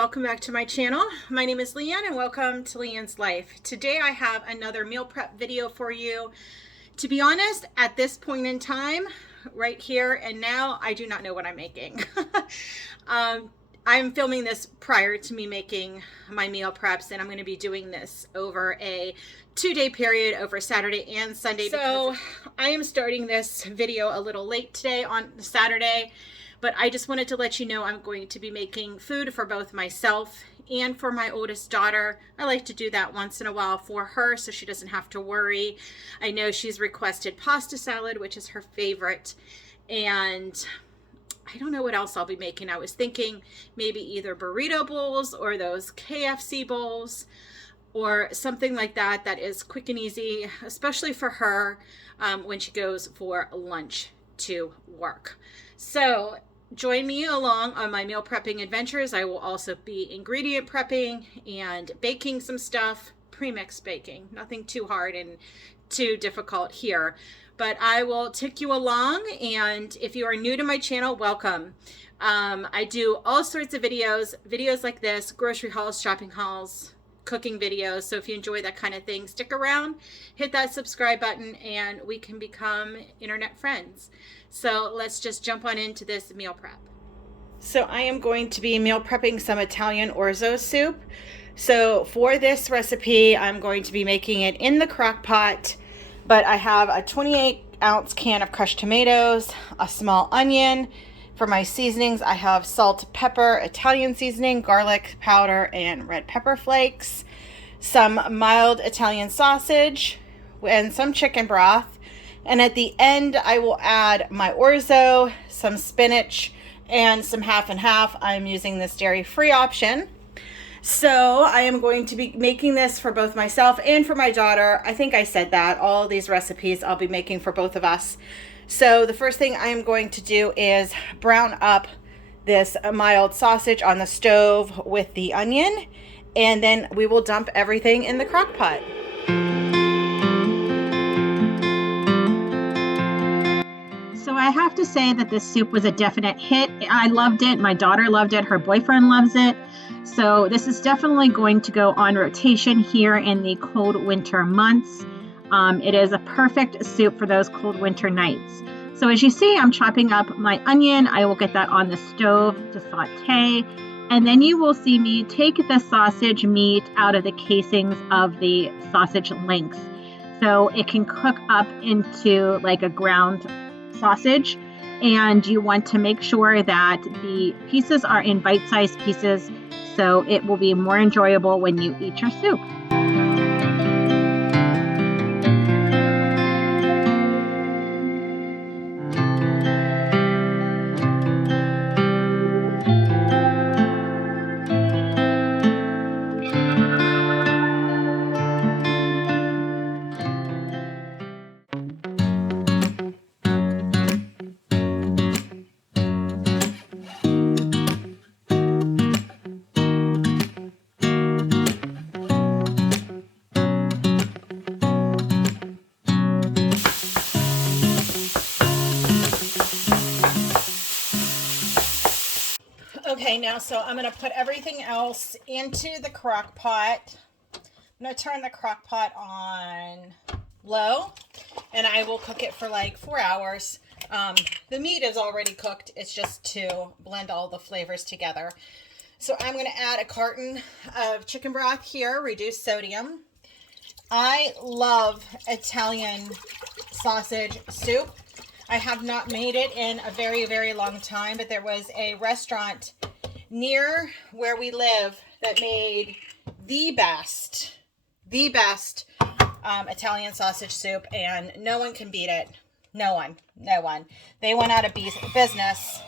welcome back to my channel. My name is Leanne and welcome to Leanne's Life. Today I have another meal prep video for you. To be honest, at this point in time, right here and now, I do not know what I'm making. I'm filming this prior to me making my meal preps, and I'm going to be doing this over a 2-day period over Saturday and Sunday. So I am starting this video a little late today on Saturday, but I just wanted to let you know I'm going to be making food for both myself and for my oldest daughter. I like to do that once in a while for her so she doesn't have to worry. I know she's requested pasta salad, which is her favorite, and I don't know what else I'll be making. I was thinking maybe either burrito bowls or those KFC bowls or something like that that is quick and easy, especially for her when she goes for lunch to work. So join me along on my meal prepping adventures. I will also be ingredient prepping and baking some stuff, pre-mix baking, nothing too hard and too difficult here. But I will take you along, and if you are new to my channel, welcome. I do all sorts of videos like this, grocery hauls, shopping hauls, cooking videos. So if you enjoy that kind of thing, stick around, hit that subscribe button, and we can become internet friends. So let's just jump on into this meal prep. So I am going to be meal prepping some Italian Orzo soup. So for this recipe, I'm going to be making it in the crock pot. But I have a 28-ounce can of crushed tomatoes, a small onion. For my seasonings, I have salt, pepper, Italian seasoning, garlic powder, and red pepper flakes, some mild Italian sausage, and some chicken broth. And at the end, I will add my orzo, some spinach, and some half and half. I'm using this dairy-free option. So I am going to be making this for both myself and for my daughter. I think I said that. All these recipes I'll be making for both of us. So the first thing I am going to do is brown up this mild sausage on the stove with the onion, and then we will dump everything in the crock pot. So I have to say that this soup was a definite hit. I loved it. My daughter loved it. Her boyfriend loves it. So this is definitely going to go on rotation here in the cold winter months. It is a perfect soup for those cold winter nights. So as you see, I'm chopping up my onion. I will get that on the stove to saute. And then you will see me take the sausage meat out of the casings of the sausage links. So it can cook up into like a ground sausage. And you want to make sure that the pieces are in bite-sized pieces, so it will be more enjoyable when you eat your soup. Okay, now so I'm going to put everything else into the crock pot. I'm going to turn the crock pot on low, and I will cook it for like 4 hours. The meat is already cooked. It's just to blend all the flavors together. So I'm going to add a carton of chicken broth here, reduced sodium. I love Italian sausage soup. I have not made it in a very, very long time, but there was a restaurant near where we live that made the best Italian sausage soup, and no one can beat it. No one. They went out of business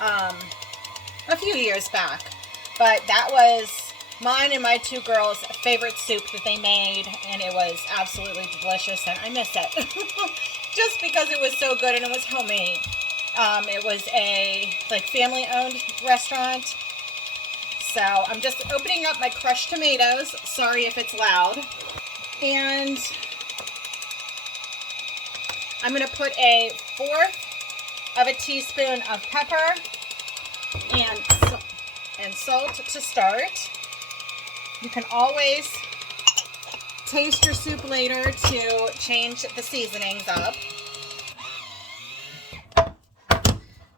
a few years back, but that was mine and my two girls' favorite soup that they made, and it was absolutely delicious, and I miss it. Just because it was so good and it was homemade. It was a family-owned restaurant. So I'm just opening up my crushed tomatoes. Sorry if it's loud. And I'm going to put 1/4 of a teaspoon of pepper and and salt to start. You can always taste your soup later to change the seasonings up.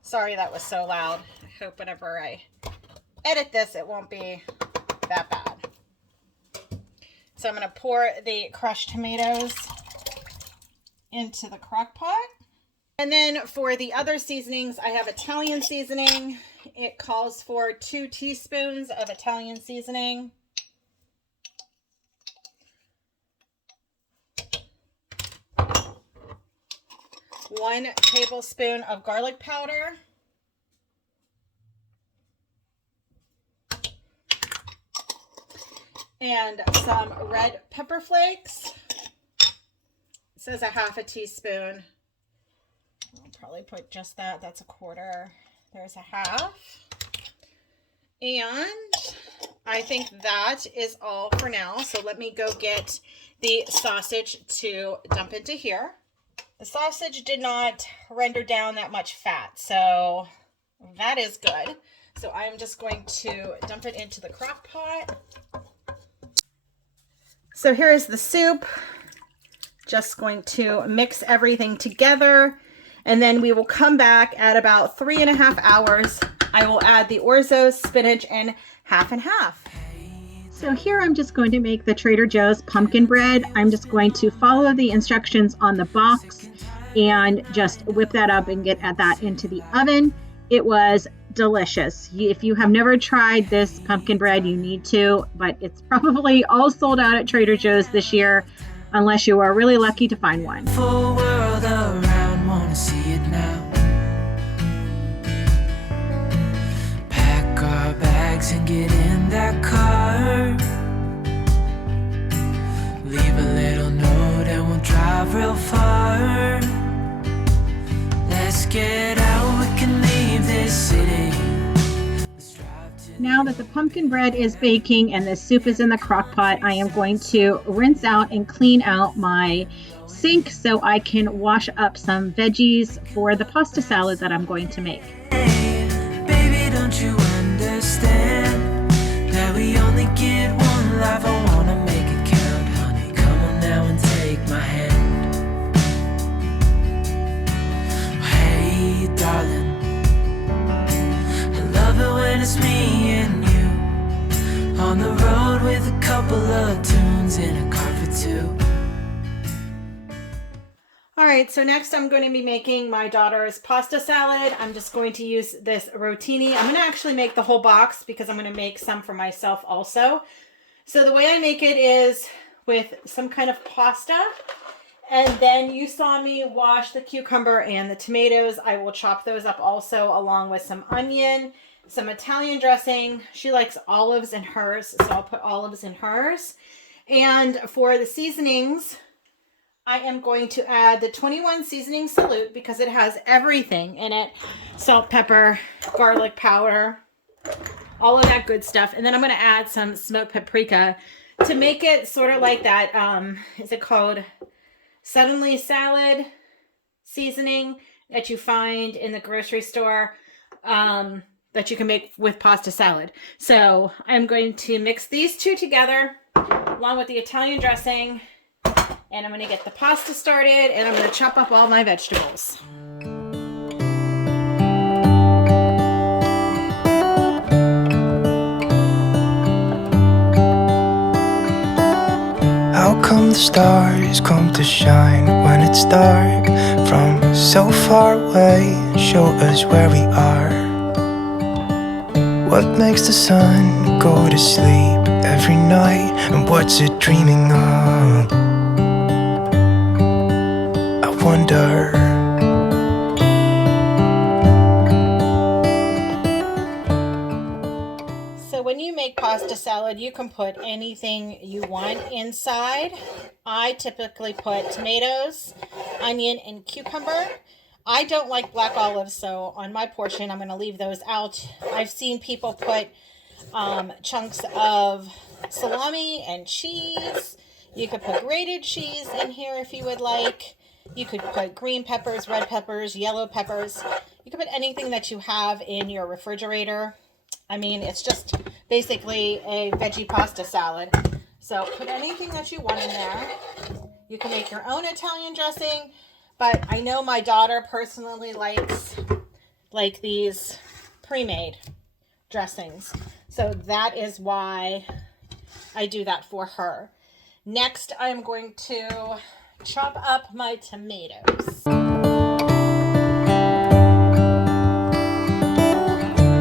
Sorry that was so loud. I hope whenever I edit this, it won't be that bad. So I'm going to pour the crushed tomatoes into the crock pot. And then for the other seasonings, I have Italian seasoning. It calls for 2 teaspoons of Italian seasoning. 1 tablespoon of garlic powder. And some red pepper flakes. It says a 1/2 teaspoon. I'll probably put just that. That's 1/4. There's a 1/2. And I think that is all for now. So let me go get the sausage to dump into here. The sausage did not render down that much fat, so that is good. So I'm just going to dump it into the crock pot. So here is the soup. Just going to mix everything together, and then we will come back at about 3.5 hours. I will add the orzo, spinach, and half and half. So here I'm just going to make the Trader Joe's pumpkin bread. I'm just going to follow the instructions on the box and just whip that up and get that into the oven. It was delicious. If you have never tried this pumpkin bread, you need to, but it's probably all sold out at Trader Joe's this year, unless you are really lucky to find one. Full world around, wanna see it now. Pack our bags and get in that car. Leave a little note and we'll drive real far. Let's get out, we can leave this city. Now that the pumpkin bread is baking and the soup is in the crock pot, I am going to rinse out and clean out my sink so I can wash up some veggies for the pasta salad that I'm going to make. Hey, baby, don't you understand that we only get one life? I wanna make it count, honey. Come on now and take my hand. Hey, darling, I love it when it's me and you on the road with a couple of tunes in a car for 2. All right, so next I'm going to be making my daughter's pasta salad. I'm just going to use this rotini. I'm going to actually make the whole box because I'm going to make some for myself also. So the way I make it is with some kind of pasta. And then you saw me wash the cucumber and the tomatoes. I will chop those up also along with some onion, some Italian dressing. She likes olives in hers, so I'll put olives in hers. And for the seasonings, I am going to add the 21 seasoning salute because it has everything in it. Salt, pepper, garlic powder, all of that good stuff. And then I'm going to add some smoked paprika to make it sort of like that, is it called suddenly salad seasoning that you find in the grocery store, that you can make with pasta salad. So I'm going to mix these two together along with the Italian dressing, and I'm going to get the pasta started, and I'm going to chop up all my vegetables. How come the stars come to shine when it's dark from so far away and show us where we are? What makes the sun go to sleep every night, and what's it dreaming of? I wonder. So when you make pasta salad, you can put anything you want inside. I typically put tomatoes, onion, and cucumber. I don't like black olives, so on my portion, I'm going to leave those out. I've seen people put chunks of salami and cheese. You could put grated cheese in here if you would like. You could put green peppers, red peppers, yellow peppers. You could put anything that you have in your refrigerator. I mean, it's just basically a veggie pasta salad. So put anything that you want in there. You can make your own Italian dressing, but I know my daughter personally likes like these pre-made dressings. So that is why I do that for her. Next, I'm going to chop up my tomatoes.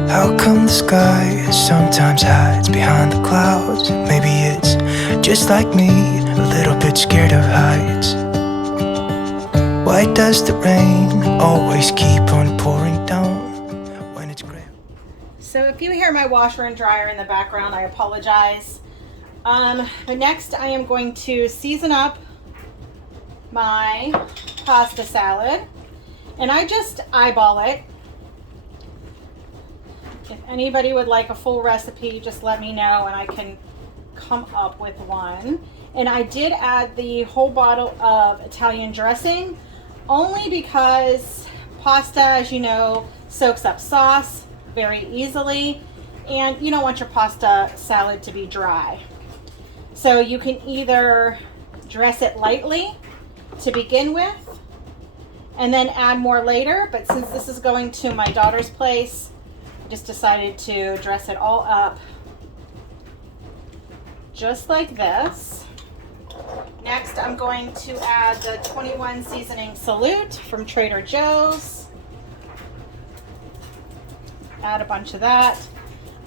How come the sky sometimes hides behind the clouds? Maybe it's just like me, a little bit scared of heights. Why does the rain always keep on pouring down when it's gray? So if you hear my washer and dryer in the background, I apologize. But next I am going to season up my pasta salad, and I just eyeball it. If anybody would like a full recipe, just let me know and I can come up with one. And I did add the whole bottle of Italian dressing only because pasta, as you know, soaks up sauce very easily, and you don't want your pasta salad to be dry. So you can either dress it lightly to begin with and then add more later, but since this is going to my daughter's place, I just decided to dress it all up just like this. Next, I'm going to add the 21 seasoning salute from Trader Joe's. Add a bunch of that.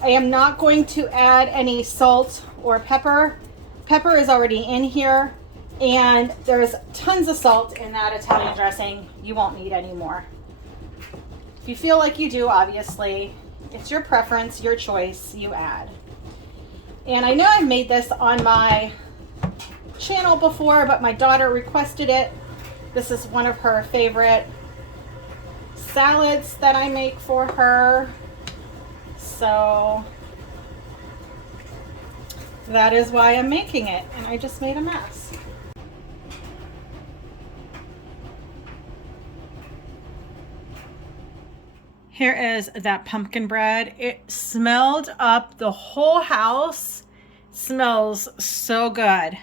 I am not going to add any salt or pepper. Pepper is already in here, and there's tons of salt in that Italian dressing. You won't need any more. If you feel like you do, obviously, it's your preference, your choice, you add. And I know I've made this on my channel before, but my daughter requested it. This is one of her favorite salads that I make for her. So that is why I'm making it, and I just made a mess. Here is that pumpkin bread. It smelled up the whole house. Smells so good. I'm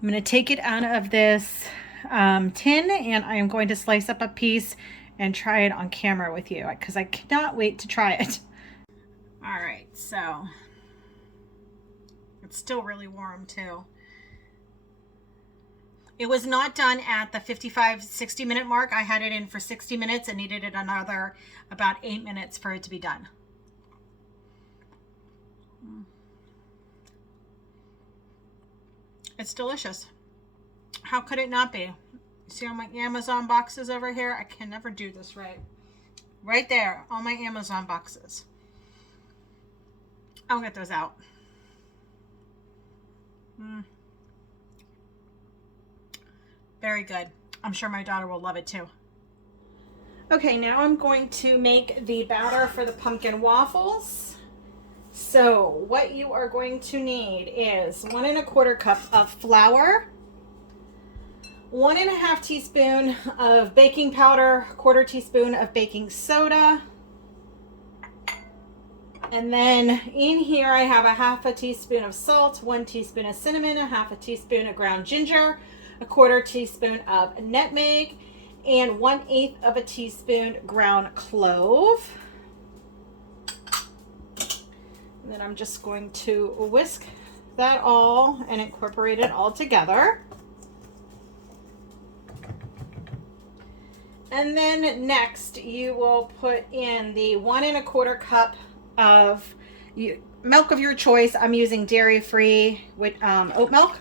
going to take it out of this tin, and I am going to slice up a piece and try it on camera with you because I cannot wait to try it. All right, so it's still really warm too. It was not done at the 55-60 minute mark. I had it in for 60 minutes and needed it another about 8 minutes for it to be done. It's delicious. How could it not be? See all my Amazon boxes over here? I can never do this right. Right there, all my Amazon boxes. I'll get those out. Very good. I'm sure my daughter will love it too. Okay, now I'm going to make the batter for the pumpkin waffles. So what you are going to need is 1 1/4 cup of flour, 1 1/2 teaspoon of baking powder, 1/4 teaspoon of baking soda. And then in here I have 1/2 teaspoon of salt, 1 teaspoon of cinnamon, 1/2 teaspoon of ground ginger, 1/4 teaspoon of nutmeg, and 1/8 of a teaspoon ground clove. And then I'm just going to whisk that all and incorporate it all together. And then next you will put in the 1 1/4 cup of milk of your choice. I'm using dairy-free with oat milk.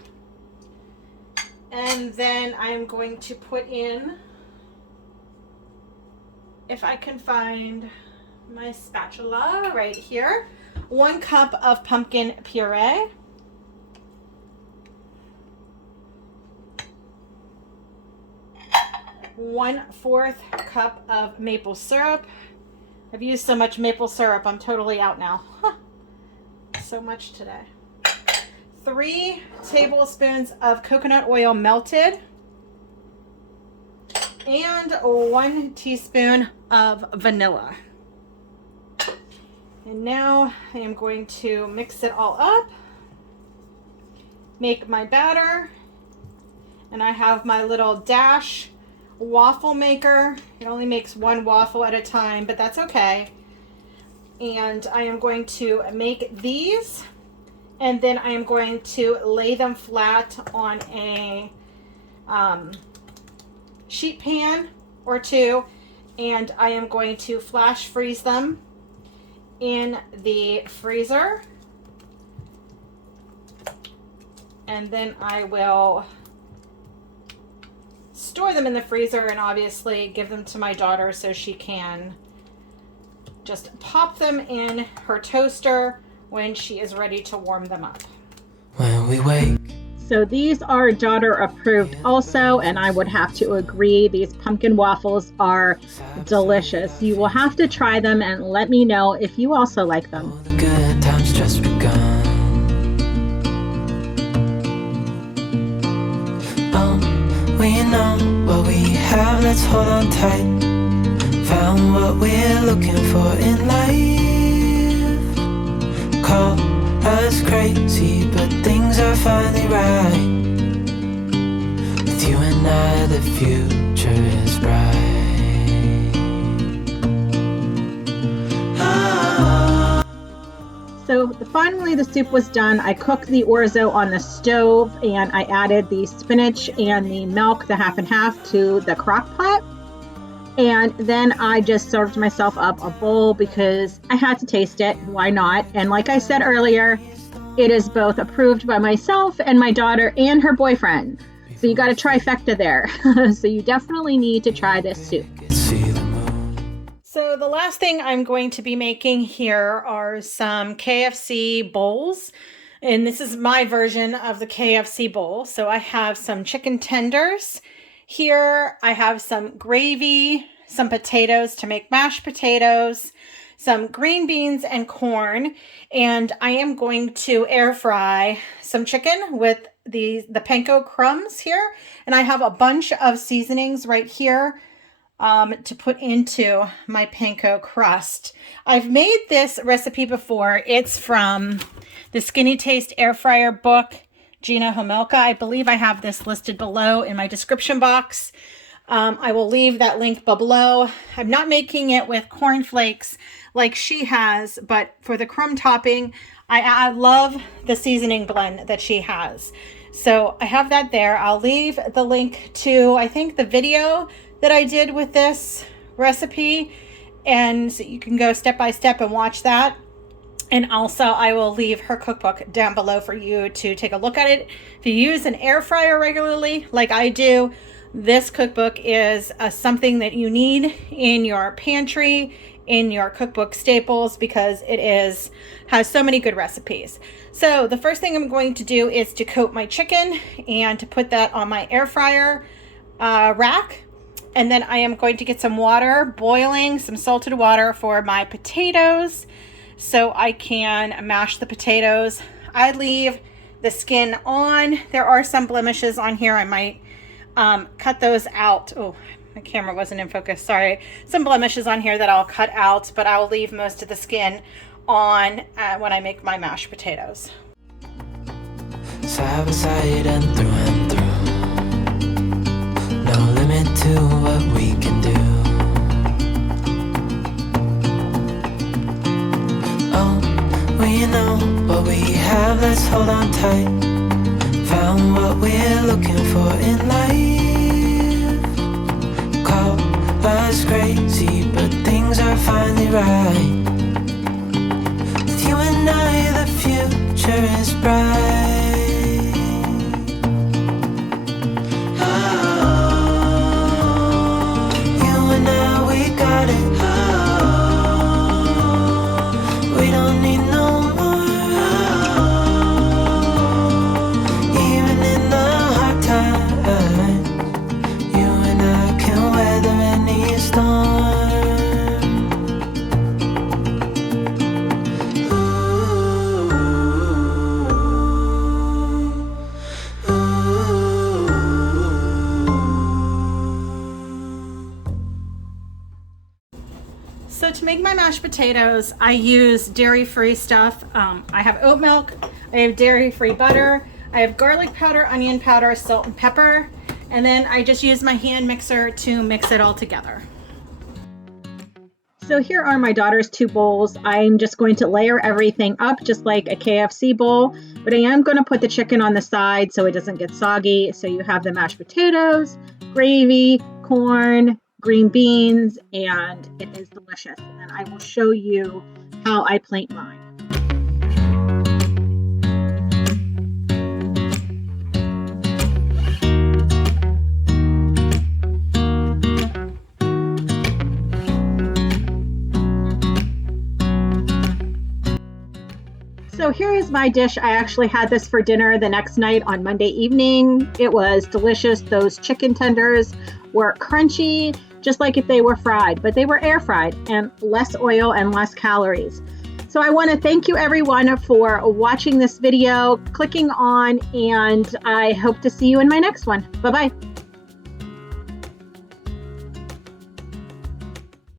And then I'm going to put in, if I can find my spatula right here, 1 cup of pumpkin puree. One-fourth cup of maple syrup. I've used so much maple syrup, I'm totally out now. So much today. 3 tablespoons of coconut oil melted. And 1 teaspoon of vanilla. And now I am going to mix it all up, make my batter, and I have my little Dash waffle maker. It only makes one waffle at a time, but that's okay. And I am going to make these, and then I am going to lay them flat on a sheet pan or two, and I am going to flash freeze them in the freezer, and then I will store them in the freezer and obviously give them to my daughter so she can just pop them in her toaster when she is ready to warm them up. When we wake. So these are daughter approved also, and I would have to agree, these pumpkin waffles are delicious. You will have to try them and let me know if you also like them. The good times just begun. We know what we have, let's hold on tight. Found what we're looking for in life. Call us crazy, but things are finally right. With you and I, the future is bright. So finally the soup was done. I cooked the orzo on the stove and I added the spinach and the milk, the half and half, to the crock pot. And then I just served myself up a bowl because I had to taste it. Why not? And like I said earlier, it is both approved by myself and my daughter and her boyfriend. So you got a trifecta there. So you definitely need to try this soup. So the last thing I'm going to be making here are some KFC bowls. And this is my version of the KFC bowl. So I have some chicken tenders. Here I have some gravy, some potatoes to make mashed potatoes, some green beans and corn, and I am going to air fry some chicken with the panko crumbs here. And I have a bunch of seasonings right here to put into my panko crust. I've made this recipe before. It's from the Skinny Taste Air Fryer book, Gina Homolka. I believe I have this listed below in my description box. I will leave that link below. I'm not making it with cornflakes like she has, but for the crumb topping, I love the seasoning blend that she has. So I have that there. I'll leave the link to, I think, the video that I did with this recipe, and so you can go step by step and watch that. And also I will leave her cookbook down below for you to take a look at it. If you use an air fryer regularly, like I do, this cookbook is something that you need in your pantry, in your cookbook staples, because it has so many good recipes. So the first thing I'm going to do is to coat my chicken and to put that on my air fryer rack. And then I am going to get some water boiling, some salted water for my potatoes, so I can mash the potatoes. I leave the skin on. There are some blemishes on here. I might cut those out. Oh, my camera wasn't in focus. Sorry. Some blemishes on here that I'll cut out, but I'll leave most of the skin on when I make my mashed potatoes. Side by side and through and through. No limit to what we can do. Oh, we know what we have, let's hold on tight. Found what we're looking for in life. Call us crazy, but things are finally right. With you and I, the future is bright. We don't need no more. Even in the hard times, you and I can weather any storm. Ooh. So to make my mashed potatoes, I use dairy-free stuff. I have oat milk, I have dairy-free butter, I have garlic powder, onion powder, salt and pepper, and then I just use my hand mixer to mix it all together. So here are my daughter's 2 bowls. I'm just going to layer everything up just like a KFC bowl, but I am going to put the chicken on the side so it doesn't get soggy. So you have the mashed potatoes, gravy, corn, green beans, and it is delicious. And then I will show you how I plate mine. So here is my dish. I actually had this for dinner the next night on Monday evening. It was delicious. Those chicken tenders were crunchy, just like if they were fried, but they were air fried and less oil and less calories. So I want to thank you everyone for watching this video, clicking on, and I hope to see you in my next one. Bye-bye.